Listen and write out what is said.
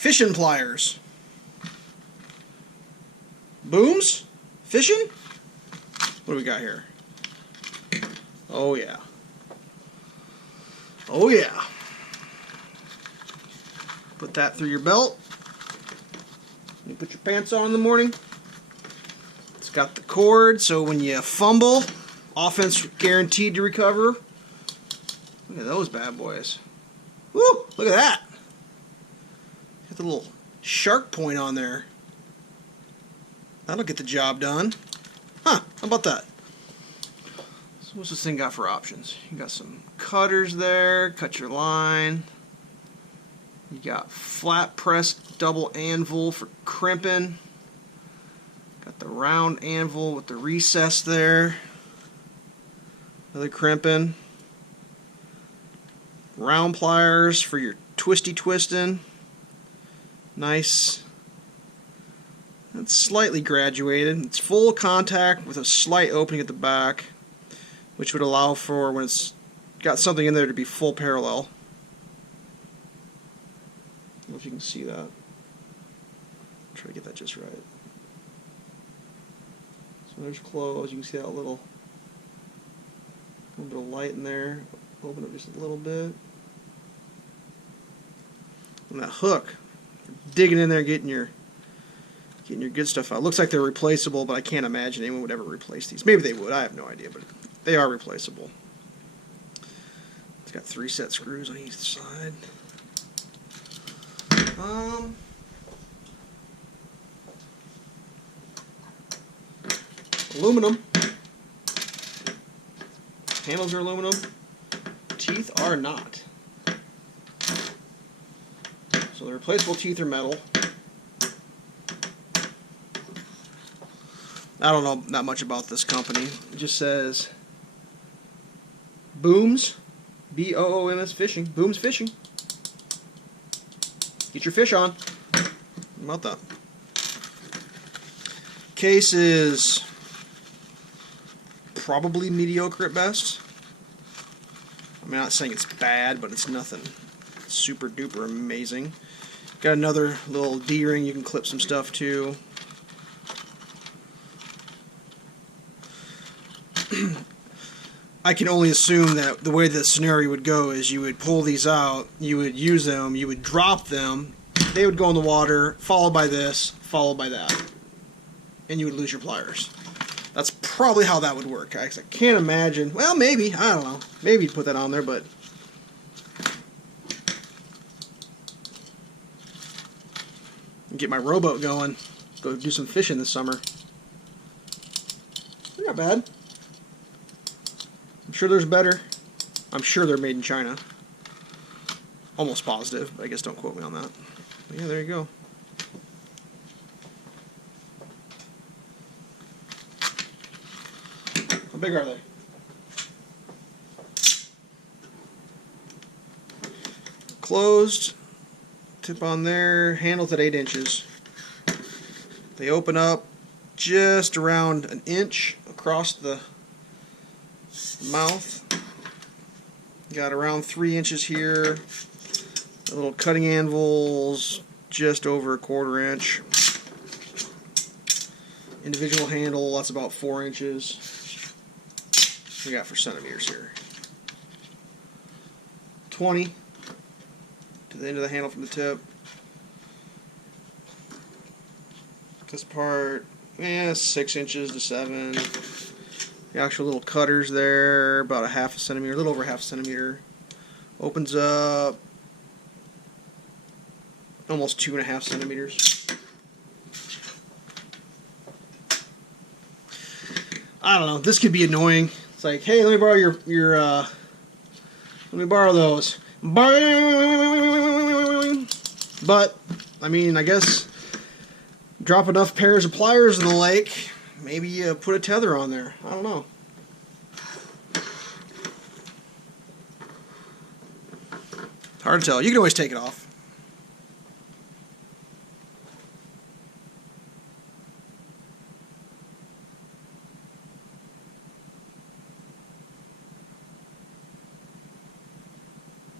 Fishing pliers. Booms? Fishing? What do we got here? Oh yeah. Oh yeah. Put that through your belt. You put your pants on in the morning. It's got the cord, so when you fumble, offense guaranteed to recover. Look at those bad boys. Woo! Look at that. Got the little shark point on there. That'll get the job done. Huh, how about that? So what's this thing got for options? You got some cutters there, cut your line. You got flat press double anvil for crimping. Got the round anvil with the recess there. Another crimping. Round pliers for your twisting. Nice. It's slightly graduated. It's full contact with a slight opening at the back, which would allow for, when it's got something in there, to be full parallel. I don't know if you can see that. Try to get that just right. So there's closed. You can see that little bit of light in there. Open it just a little bit. And that hook, digging in there, getting your good stuff out. Looks like they're replaceable, but I can't imagine anyone would ever replace these. Maybe they would. I have no idea, but they are replaceable. It's got 3 set screws on each side. Aluminum. Handles are aluminum. Teeth are not. So the replaceable teeth are metal. I don't know that much about this company. It just says Booms, B-O-O-M-S Fishing. Booms Fishing. Get your fish on. How about that? Case is probably mediocre at best. I'm not saying it's bad, but it's nothing super duper amazing. Got another little D-ring you can clip some stuff to. I can only assume that the way the scenario would go is you would pull these out, you would use them, you would drop them, they would go in the water, followed by this, followed by that. And you would lose your pliers. That's probably how that would work. I can't imagine. Well, maybe. I don't know. Maybe you'd put that on there, but... get my rowboat going. Go do some fishing this summer. They're not bad. I'm sure there's better. I'm sure they're made in China. Almost positive, but I guess don't quote me on that. But yeah, there you go. How big are they? Closed. Tip on there. Handles at 8 inches. They open up just around an inch across the mouth. Got around 3 inches here. The little cutting anvils just over 1/4 inch. Individual handle, that's about 4 inches. What we got for centimeters here? 20 to the end of the handle from the tip. This part, 6 inches to 7. The actual little cutters there, about 1/2 centimeter, a little over 1/2 centimeter. Opens up almost 2.5 centimeters. I don't know. This could be annoying. It's like, hey, let me borrow your let me borrow those. But I mean, I guess drop enough pairs of pliers in the lake. Maybe you put a tether on there. I don't know. Hard to tell. You can always take it off.